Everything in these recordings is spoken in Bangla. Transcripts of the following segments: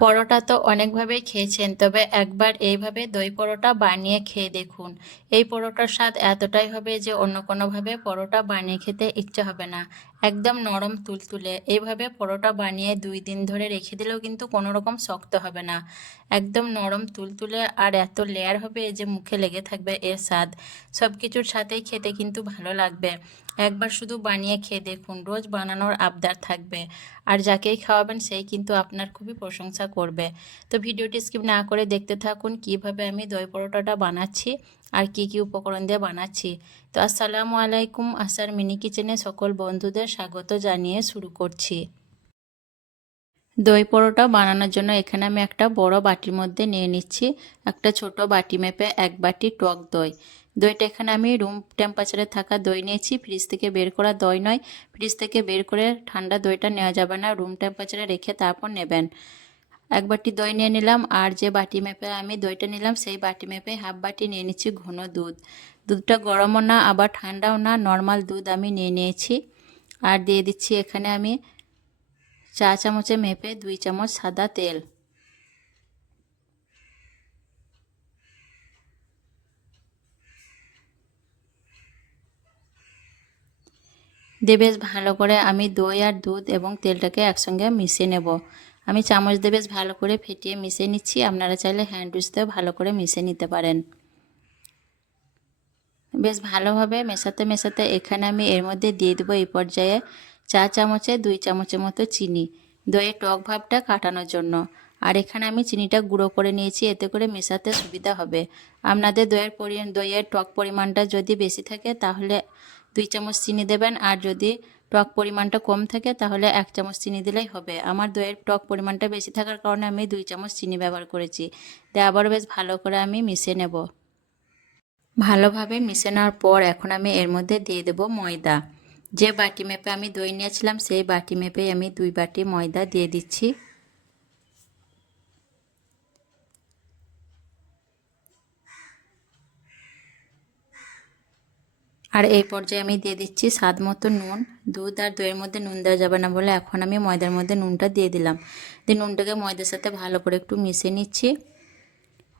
পরোটা তো অনেকভাবেই খেয়েছেন, তবে একবার এইভাবে দই পরোটা বানিয়ে খেয়ে দেখুন। এই পরোটার স্বাদ এতটাই হবে যে অন্য কোনোভাবে পরোটা বানিয়ে খেতে ইচ্ছে হবে না। একদম নরম তুলতুলে। এইভাবে পরোটা বানিয়ে দুই দিন ধরে রেখে দিলেও কিন্তু কোনো রকম শক্ত হবে না। একদম নরম তুলতুলে আর এত লেয়ার হবে যে মুখে লেগে থাকবে এর স্বাদ। সব কিছুর সাথেই খেতে কিন্তু ভালো লাগবে। একবার শুধু বানিয়ে খেয়ে দেখুন, রোজ বানানোর আবদার থাকবে। আর যাকেই খাওয়াবেন সেই কিন্তু আপনার খুবই প্রশংসা করবে। তো ভিডিওটি স্কিপ না করে দেখতে থাকুন কীভাবে আমি দই পরোটাটা বানাচ্ছি। আর কি কি উপকরণ দিয়ে বানাচ্ছি। তো আসসালামু আলাইকুম, আসার মিনি কিচেনে সকল বন্ধুদের স্বাগত জানিয়ে শুরু করছি। দই পরোটা বানানোর জন্য এখানে আমি একটা বড় বাটির মধ্যে নিয়ে নিচ্ছি, একটা ছোট বাটি মেপে এক বাটি টক দই। দইটা এখানে আমি রুম টেম্পারেচারে থাকা দই নিয়েছি ফ্রিজ থেকে বের করা দই নয়। ফ্রিজ থেকে বের করে ঠান্ডা দইটা নেওয়া যাবে না রুম টেম্পারেচারে রেখে তারপর নেবেন। এক বাটি দই নিয়ে নিলাম, আর যে বাটি মেপে আমি দইটা নিলাম, সেই বাটি মেপে হাফ বাটি নিয়ে নিচ্ছি ঘন দুধ। দুধটা গরমও না, আবার ঠান্ডাও না, নর্মাল দুধ আমি নিয়ে নিয়েছি। আর দিয়ে দিচ্ছি এখানে আমি চা চামচে মেপে দুই চামচ সাদা তেল। দিয়ে বেশ ভালো করে আমি দই আর দুধ এবং তেলটাকে একসঙ্গে মিশিয়ে নেব। আমি চামচ দিয়ে বেশ ভালো করে ফেটিয়ে মিশিয়ে নিচ্ছি। আপনারা চাইলে হ্যান্ড উইচতেও ভালো করে মিশিয়ে নিতে পারেন। বেশ ভালোভাবে মেশাতে মেশাতে এখানে আমি এর মধ্যে দিয়ে দেবো এই পর্যায়ে চা চামচে দুই চামচের মতো চিনি, দইয়ের টক ভাবটা কাটানোর জন্য। আর এখানে আমি চিনিটা গুঁড়ো করে নিয়েছি, এতে করে মেশাতে সুবিধা হবে। আপনাদের দইয়ের পরি, দইয়ের টক পরিমাণটা যদি বেশি থাকে তাহলে দুই চামচ চিনি দেবেন। আর যদি টক পরিমাণটা কম থাকে, তাহলে এক চামচ চিনি দিলেই হবে। আমার দইয়ের টক পরিমাণটা বেশি থাকার কারণে আমি দুই চামচ চিনি ব্যবহার করেছি। দিয়ে আবার বেশ ভালো করে আমি মিশে নেব। ভালোভাবে মিশে নেওয়ার পর এখন আমি এর মধ্যে দিয়ে দেব ময়দা। যে বাটি মেপে আমি দই নিয়েছিলাম, সেই বাটি মেপে আমি দুই বাটি ময়দা দিয়ে দিচ্ছি। আর এই পর্যায়ে আমি দিয়ে দিচ্ছি স্বাদ মতো নুন। দুধ আর দইয়ের মধ্যে নুন দেওয়া যাবে না বলে এখন আমি ময়দার মধ্যে নুনটা দিয়ে দিলাম। দিয়ে নুনটাকে ময়দার সাথে ভালো করে একটু মিশিয়ে নিচ্ছি।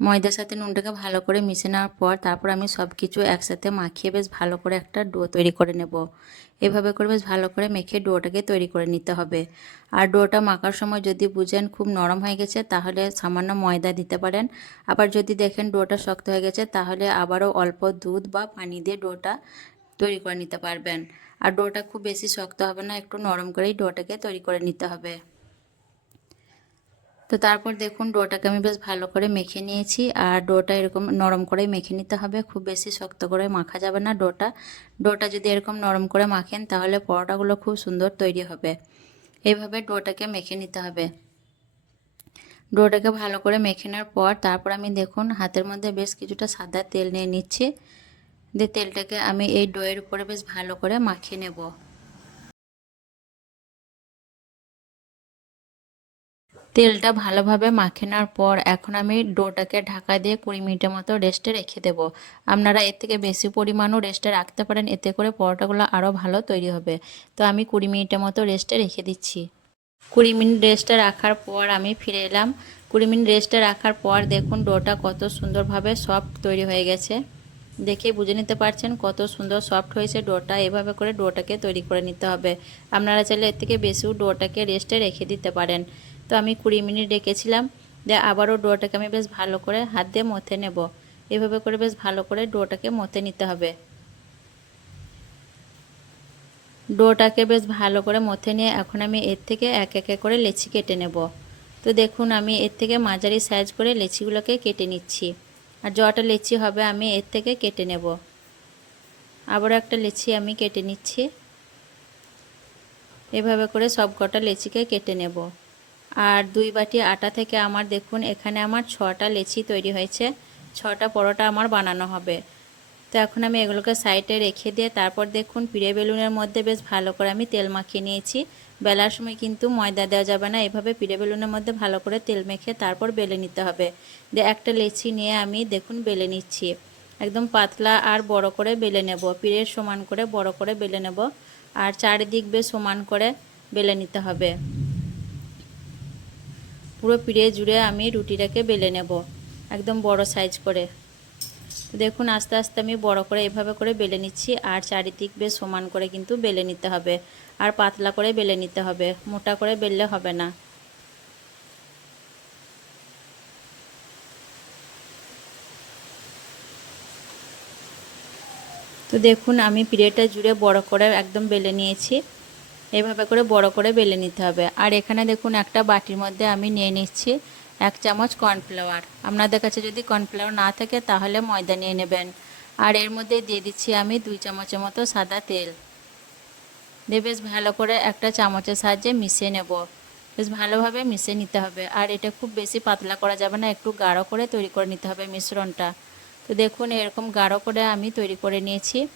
ময়দার সাথে নুনটাকে ভালো করে মিশে নেওয়ার পর তারপর আমি সব কিছু একসাথে মাখিয়ে বেশ ভালো করে একটা ডো তৈরি করে নেব। এভাবে করে বেশ ভালো করে মেখে ডোটাকে তৈরি করে নিতে হবে। আর ডোটা মাখার সময় যদি বুঝেন খুব নরম হয়ে গেছে তাহলে সামান্য ময়দা দিতে পারেন। আবার যদি দেখেন ডোটা শক্ত হয়ে গেছে তাহলে আবারও অল্প দুধ বা পানি দিয়ে ডোটা তৈরি করে নিতে পারবেন। আর ডোটা খুব বেশি শক্ত হবে না, একটু নরম করেই ডোটাকে তৈরি করে নিতে হবে। তো তারপর দেখুন ডোটাকে আমি বেশ ভালো করে মেখে নিয়েছি। আর ডোটা এরকম নরম করে মেখে নিতে হবে, খুব বেশি শক্ত করে মাখা যাবে না ডোটা। ডোটা যদি এরকম নরম করে মাখেন তাহলে পরোটাগুলো খুব সুন্দর তৈরি হবে। এইভাবে ডোটাকে মেখে নিতে হবে। ডোটাকে ভালো করে মেখে নেওয়ার পর তারপর আমি দেখুন হাতের মধ্যে বেশ কিছুটা সাদা তেল নিয়ে নিচ্ছি। দিয়ে তেলটাকে আমি এই ডোয়ের উপরে বেশ ভালো করে মাখিয়ে নেব। তেলটা ভালোভাবে মাখে নেওয়ার পর এখন আমি ডোটাকে ঢাকা দিয়ে কুড়ি মিনিটের মতো রেস্টে রেখে দেব। আপনারা এর থেকে বেশি পরিমাণও রেস্টে রাখতে পারেন, এতে করে পরোটাগুলো আরও ভালো তৈরি হবে। তো আমি কুড়ি মিনিটের মতো রেস্টে রেখে দিচ্ছি। কুড়ি মিনিট রেস্টে রাখার পর আমি ফিরে এলাম। কুড়ি মিনিট রেস্টে রাখার পর দেখুন ডোটা কত সুন্দরভাবে সফট তৈরি হয়ে গেছে। দেখে বুঝে নিতে পারছেন কত সুন্দর সফট হয়েছে ডোটা। এভাবে করে ডোটাকে তৈরি করে নিতে হবে। আপনারা চাইলে এর থেকে বেশিও ডোটাকে রেস্টে রেখে দিতে পারেন। তো আমি কুড়ি মিনিট রেখেছিলাম দিয়ে আবারও ডোটাকে আমি বেশ ভালো করে হাত দিয়ে মথে নেব। এভাবে করে বেশ ভালো করে ডোটাকে মথে নিতে হবে। ডোটাকে বেশ ভালো করে মথে নিয়ে এখন আমি এর থেকে এক একে করে লেচি কেটে নেব। তো দেখুন, আমি এর থেকে মাঝারি সাইজ করে লেচিগুলোকে কেটে নিচ্ছি। আর যটা লেচি হবে আমি এর থেকে কেটে নেব। আবারও একটা লেচি আমি কেটে নিচ্ছি। এভাবে করে সব কটা লেচিকে কেটে নেব। আর দুই বাটি আটা থেকে আমার দেখুন, এখানে আমার ছটা লেচি তৈরি হয়েছে। ছটা পরোটা আমার বানানো হবে। তো এখন আমি এগুলোকে সাইডে রেখে দিয়ে তারপর দেখুন, পিড়ে বেলুনের মধ্যে বেশ ভালো করে আমি তেল মাখিয়ে নিয়েছি। বেলার সময় কিন্তু ময়দা দেওয়া যাবে না, এভাবে পিড়ে বেলুনের মধ্যে ভালো করে তেল মেখে তারপর বেলে নিতে হবে। দিয়ে একটা লেচি নিয়ে আমি দেখুন বেলে নিচ্ছি। একদম পাতলা আর বড় করে বেলে নেব। পিড়ের সমান করে বড় করে বেলে নেব। আর চারিদিক বেশ সমান করে বেলে নিতে হবে। পুরো পিড়ে জুড়ে আমি রুটিটাকে বেলে নেব, একদম বড় সাইজ করে। দেখুন, আস্তে আস্তে আমি বড় করে এভাবে করে বেলে নিচ্ছি, আর চারিদিক বেশ সমান করে কিন্তু বেলে নিতে হবে। আর পাতলা করে বেলে নিতে হবে, মোটা করে বেললে হবে না। তো দেখুন, আমি পিরিয়ডটা জুড়ে বড় করে একদম বেলে নিয়েছি। এভাবে করে বড় করে বেলে নিতে হবে। আর এখানে দেখুন, একটা বাটির মধ্যে আমি নিয়ে নিচ্ছি এক চামচ কর্নফ্লাওয়ার। আপনাদের কাছে যদি কর্নফ্লাওয়ার না থাকে, তাহলে ময়দা নিয়ে নেবেন। আর এর মধ্যে দিয়ে দিচ্ছি আমি দুই চামচের মতো সাদা তেল। দিয়ে বেশ ভালো করে একটা চামচের সাহায্যে মিশিয়ে নেব। বেশ ভালোভাবে মিশিয়ে নিতে হবে। আর এটা খুব বেশি পাতলা করা যাবে না, একটু গাঢ় করে তৈরি করে নিতে হবে মিশ্রণটা। তো দেখুন, এরকম গাঢ় করে আমি তৈরি করে নিয়েছি।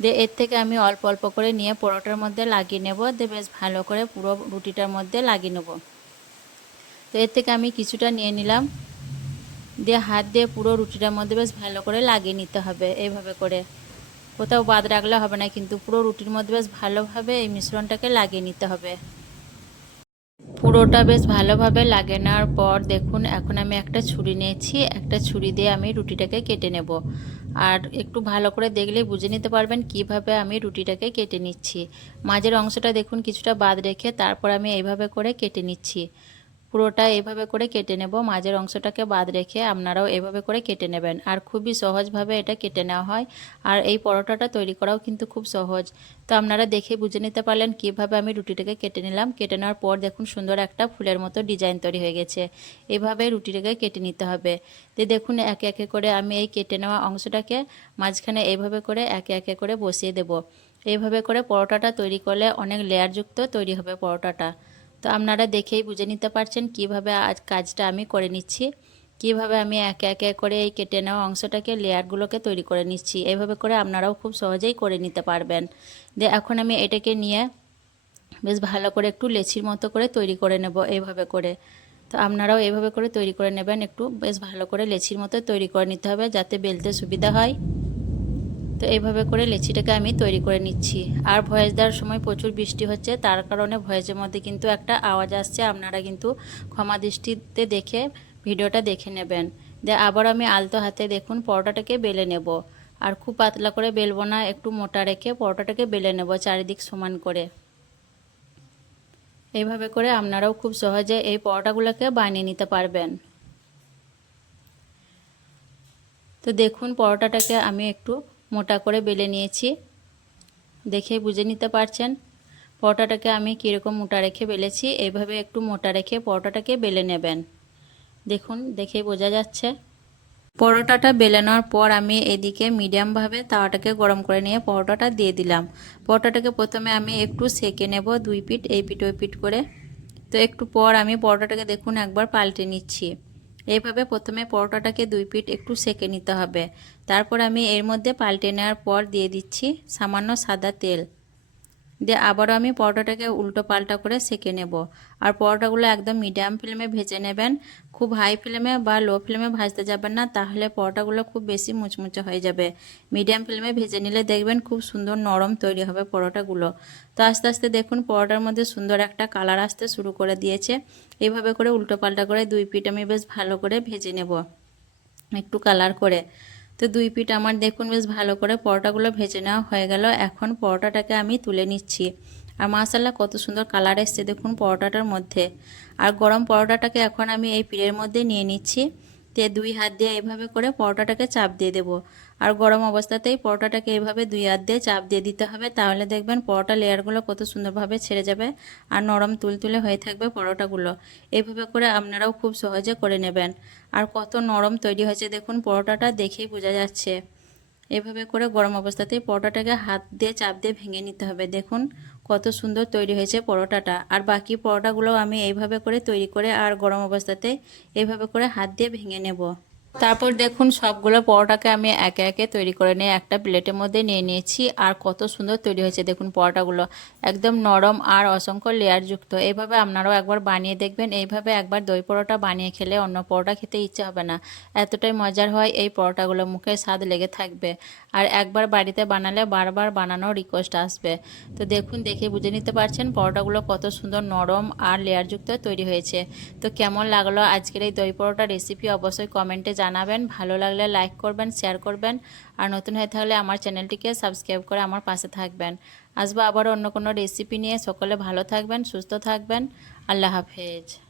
দিয়ে এর থেকে আমি অল্প অল্প করে নিয়ে পরোটার মধ্যে লাগিয়ে নেব। দিয়ে বেশ ভালো করে পুরো রুটিটার মধ্যে লাগিয়ে নেব। তো এর থেকে আমি কিছুটা নিয়ে নিলাম। দিয়ে হাত দিয়ে পুরো রুটিটার মধ্যে বেশ ভালো করে লাগিয়ে নিতে হবে এইভাবে করে। কোথাও বাদ রাখলে হবে না, কিন্তু পুরো রুটির মধ্যে বেশ ভালোভাবে এই মিশ্রণটাকে লাগিয়ে নিতে হবে। পুরোটা বেশ ভালোভাবে লাগে নেওয়ার পর দেখুন, এখন আমি একটা ছুরি নিয়েছি। একটা ছুরি দিয়ে আমি রুটিটাকে কেটে নেব। আর একটু ভালো করে দেখলে বুঝে নিতে পারবেন কীভাবে আমি রুটিটাকে কেটে নিচ্ছি। মাঝের অংশটা দেখুন কিছুটা বাদ রেখে তারপর আমি এইভাবে করে কেটে নিচ্ছি। পুরোটা এভাবে করে কেটে নেব। মাঝের অংশটাকে বাদ রেখে আপনারাও এভাবে করে কেটে নেবেন। আর খুবই সহজভাবে এটা কেটে নেওয়া হয়। আর এই পরোটাটা তৈরি করাও কিন্তু খুব সহজ। তো আপনারা দেখে বুঝে নিতে পারলেন কীভাবে আমি রুটিটাকে কেটে নিলাম। কেটে নেওয়ার পর দেখুন সুন্দর একটা ফুলের মতো ডিজাইন তৈরি হয়ে গেছে। এভাবে রুটিটাকে কেটে নিতে হবে। তো দেখুন একে একে করে আমি এই কেটে নেওয়া অংশটাকে মাঝখানে এইভাবে করে একে একে করে বসিয়ে দেব। এইভাবে করে পরোটাটা তৈরি করলে অনেক লেয়ারযুক্ত তৈরি হবে পরোটাটা। তো আপনারা দেখেই বুঝে নিতে পারছেন কীভাবে আজ কাজটা আমি করে নিচ্ছি, কীভাবে আমি একে একে করে এই কেটে নেওয়া অংশটাকে, লেয়ারগুলোকে তৈরি করে নিচ্ছি। এইভাবে করে আপনারাও খুব সহজেই করে নিতে পারবেন। যে এখন আমি এটাকে নিয়ে বেশ ভালো করে একটু লেচির মতো করে তৈরি করে নেব এইভাবে করে। তো আপনারাও এইভাবে করে তৈরি করে নেবেন, একটু বেশ ভালো করে লেচির মতো তৈরি করে নিতে হবে যাতে বেলতে সুবিধা হয়। তো এইভাবে করে লেচিটাকে আমি তৈরি করে নিচ্ছি। আর ভয়েস দেওয়ার সময় প্রচুর বৃষ্টি হচ্ছে, তার কারণে ভয়েসের মধ্যে কিন্তু একটা আওয়াজ আসছে। আপনারা কিন্তু ক্ষমা দৃষ্টিতে দেখে ভিডিওটা দেখে নেবেন। দিয়ে আবার আমি আলতো হাতে দেখুন পরোটাটাকে বেলে নেব। আর খুব পাতলা করে বেলবো না, একটু মোটা রেখে পরোটাটাকে বেলে নেব চারিদিক সমান করে। এইভাবে করে আপনারাও খুব সহজে এই পরোটাগুলোকে বানিয়ে নিতে পারবেন। তো দেখুন পরোটাটাকে আমি একটু মোটা করে বেলে নিয়েছি। দেখে বুঝে নিতে পারছেন পরোটাটাকে আমি কীরকম মোটা রেখে বেলেছি। এইভাবে একটু মোটা রেখে পরোটাটাকে বেলে নেবেন। দেখুন, দেখে বোঝা যাচ্ছে। পরোটাটা বেলে নেওয়ার পর আমি এদিকে মিডিয়ামভাবে তাওয়াটাকে গরম করে নিয়ে পরোটাটা দিয়ে দিলাম। পরোটাটাকে প্রথমে আমি একটু সেকে নেব দুই পিঠ, এই পিঠ, ওই পিঠ করে। তো একটু পর আমি পরোটাটাকে দেখুন একবার পাল্টে নিচ্ছি। এইভাবে প্রথমে পরোটাটাকে দুই পিঠ একটু সেকে নিতে হবে। তারপর আমি এর মধ্যে পাল্টে নেওয়ার পর দিয়ে দিচ্ছি সামান্য সাদা তেল। দিয়ে আবারও আমি পরোটাটাকে উল্টো পাল্টা করে সেকে নেব। আর পরোটাগুলো একদম মিডিয়াম ফ্লেমে ভেজে নেবেন। খুব হাই ফ্লেমে বা লো ফ্লেমে ভাজতে যাবেন না, তাহলে পরোটাগুলো খুব বেশি মুচমুচে হয়ে যাবে। মিডিয়াম ফ্লেমে ভেজে নিলে দেখবেন খুব সুন্দর নরম তৈরি হবে পরোটাগুলো। তো আস্তে আস্তে দেখুন পরোটার মধ্যে সুন্দর একটা কালার আসতে শুরু করে দিয়েছে। এইভাবে করে উল্টো পাল্টা করে দুই পিঠ আমি বেশ ভালো করে ভেজে নেব। একটু কালার করে। তো দুই পিঠ আমার দেখুন বেশ ভালো করে পরোটাগুলো ভেজে নেওয়া হয়ে গেল। এখন পরোটাটাকে আমি তুলে নিচ্ছি। আর মাসাল্লা কত সুন্দর কালার এসছে দেখুন পরোটাটার মধ্যে। আর গরম পরোটাটাকে এখন আমি এই পিঠের মধ্যে নিয়ে নিচ্ছি। তে দুই হাত দিয়ে এভাবে করে পরোটাটাকে চাপ দিয়ে দেবো। আর গরম অবস্থাতেই পরোটাটাকে এভাবে দুই হাত দিয়ে চাপ দিয়ে দিতে হবে। তাহলে দেখবেন পরোটা লেয়ারগুলো কত সুন্দরভাবে ছেড়ে যাবে আর নরম তুলতুলে হয়ে থাকবে পরোটাগুলো। এভাবে করে আপনারাও খুব সহজে করে নেবেন। আর কত নরম তৈরি হয়েছে দেখুন, পরোটাটা দেখেই বোঝা যাচ্ছে। এভাবে করে গরম অবস্থাতেই পরোটাটাকে হাত দিয়ে চাপ দিয়ে ভেঙে নিতে হবে। দেখুন কত সুন্দর তৈরি হয়েছে পরোটাটা। আর বাকি পরোটাগুলো আমি এইভাবে করে তৈরি করে আর গরম অবস্থাতে এভাবে করে হাত দিয়ে ভেঙে নেব। তারপর দেখুন সবগুলো পরোটাকে আমি একে একে তৈরি করে নিয়ে একটা প্লেটের মধ্যে নিয়ে নিয়েছি। আর কত সুন্দর তৈরি হয়েছে দেখুন পরোটাগুলো। একদম নরম আর অসংখ্য লেয়ারযুক্ত। এইভাবে আপনারাও একবার বানিয়ে দেখবেন। এইভাবে একবার দই পরোটা বানিয়ে খেলে অন্য পরোটা খেতে ইচ্ছে হবে না। এতটাই মজার হয় এই পরোটাগুলো। মুখে স্বাদ লেগে থাকবে। আর একবার বাড়িতে বানালে বারবার বানানোর রিকোয়েস্ট আসবে। তো দেখুন, দেখে বুঝে নিতে পারছেন পরোটাগুলো কত সুন্দর নরম আর লেয়ারযুক্ত তৈরি হয়েছে। তো কেমন লাগল আজকের এই দই পরোটা রেসিপি অবশ্যই কমেন্টে জানাবেন, ভালো লাগলে লাইক করবেন শেয়ার করবেন। আর নতুন হয়ে থাকলে আমার চ্যানেলটিকে সাবস্ক্রাইব করে আমার পাশে থাকবেন। আসব আবার অন্য কোনো রেসিপি নিয়ে। সকলে ভালো থাকবেন, সুস্থ থাকবেন। আল্লাহ হাফেজ।